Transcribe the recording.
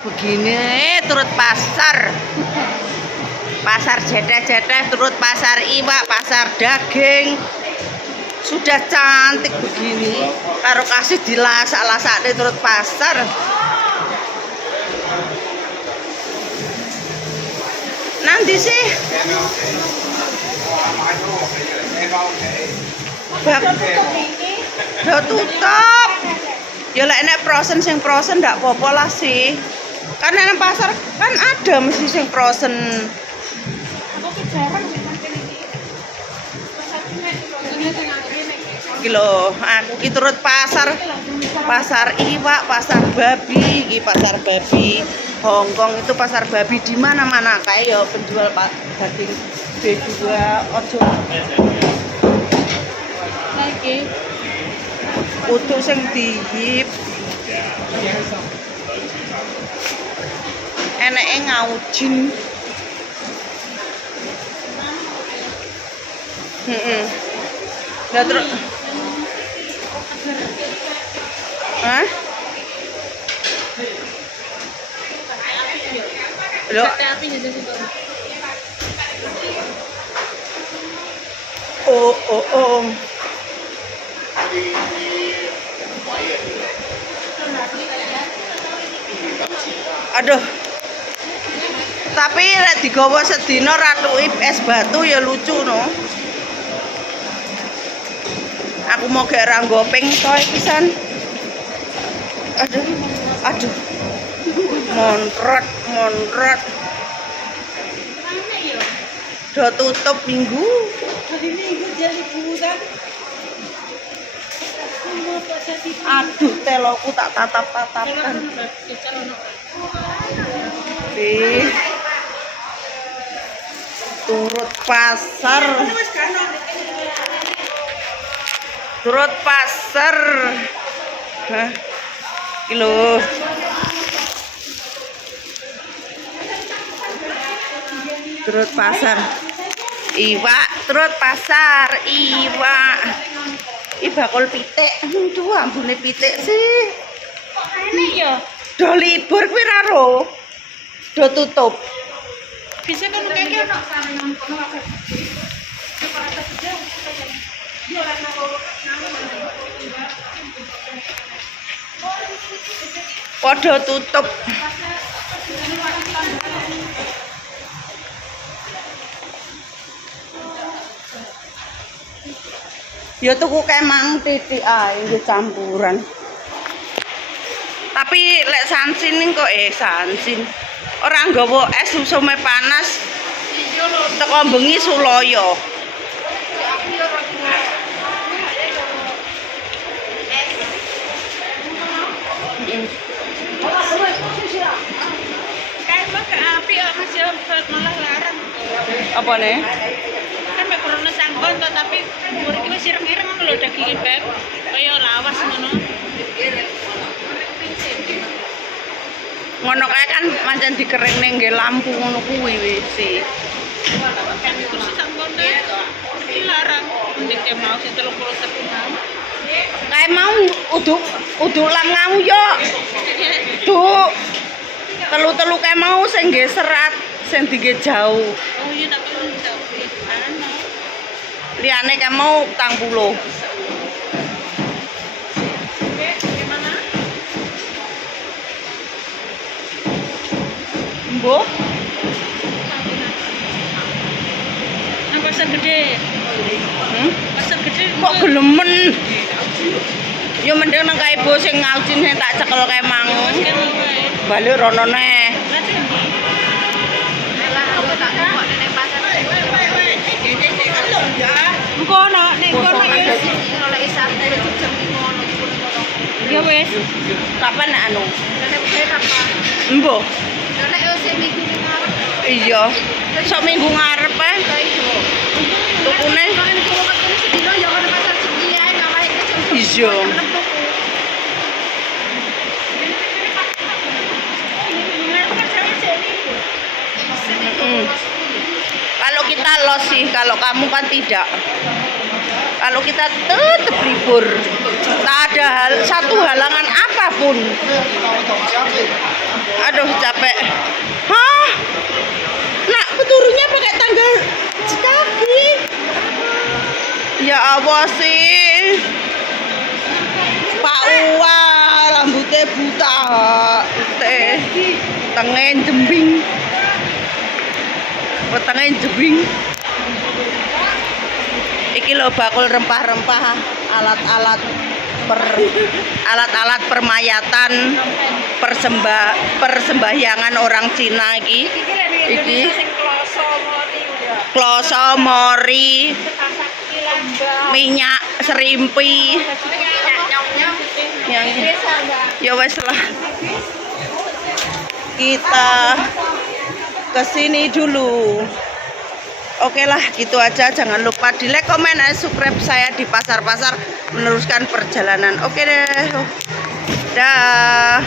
Begini turut pasar jeteh-jeteh, turut pasar iwak, pasar daging. Sudah cantik begini karo kasih dilasak-lasak deh turut pasar. Nanti sih udah tutup. Ya lah enak frozen, sing frozen ndak apa-apa lah sih. Karena nang pasar kan ada mesti sing frozen. Aku ki jarang sih makan iki. Kilo, aku ki turut pasar iwak, pasar babi, iki pasar babi. Hongkong itu pasar babi di mana-mana kayak ya penjual daging B2 ojo. Lagi. Utuh sing dihip. Eneke ngaujin. Lah terus hah? Lho, oh. Aduh. Tapi lek digawa sedina ratu es batu ya lucu no. Aku mau gak ranggopeng toy pisan. Aduh. Monrot. Udah tutup minggu. Hari Minggu dia liburan. Aduh, teloku tak tatap-tatapkan. Turut pasar. Hah? Kilo. Turut pasar. Iwak, turut pasar iwak. Bakul pitik. Aduh, ambune pitik sih. Kok aneh ya? Do libur kuwi ra ro. Do tutup. Bisa kan kayaknya Padha tutup. Ya tuku kemang titik ae campuran. Tapi lek sansin kok sansin. Ora nggawa es susume panas. Teko bengi Suloyo. kayak pakai api masih malah larang. Apa nih? Kan mek corona sangkon to tapi umur iki wis ireng-ireng ngono lho daging beb. Kaya lawas ngono. Ngono kae kan pancen dikering ning ngge lampu ngono kuwi wis. Kan terus sangkon iki larang. Ndek mau sing 30 mau. Kae mau uduk langamu yo. Duk. Telu-telu kae mau sing ngge serat, sing dingge jauh. Oh iya tapi jauh. Liyane kae mau 40. Gimana? Mbok, Nang pasar gede. Pasar gede kok gelemen? Ya mending nang kae bos sing ngaujin sing tak cekel kae mang. Balik rono neh. Engko ono nek kono ya. Ya wis. Kapan nek anu? Mbok. Iya. Sok minggu ngarep ae. Tukune. Iya. Kalau kita los sih, kalau kamu kan tidak. Kalau kita tetap libur, tak ada satu halangan apapun. Aduh capek. Hah? Nak turunnya pakai tangga kaki. Ya Allah sih. Pak Uwa rambutnya buta. Teh tengen jembing. Wetenge jembing. Iki lho bakul rempah-rempah, alat-alat permayatan persembahyangan orang Cina iki. Iki kloso mori, minyak serimpi. Yang ya wes lah. Kita kesini dulu. Oke lah, gitu aja. Jangan lupa di like, komen, dan subscribe saya di pasar-pasar meneruskan perjalanan. Oke deh. Dah.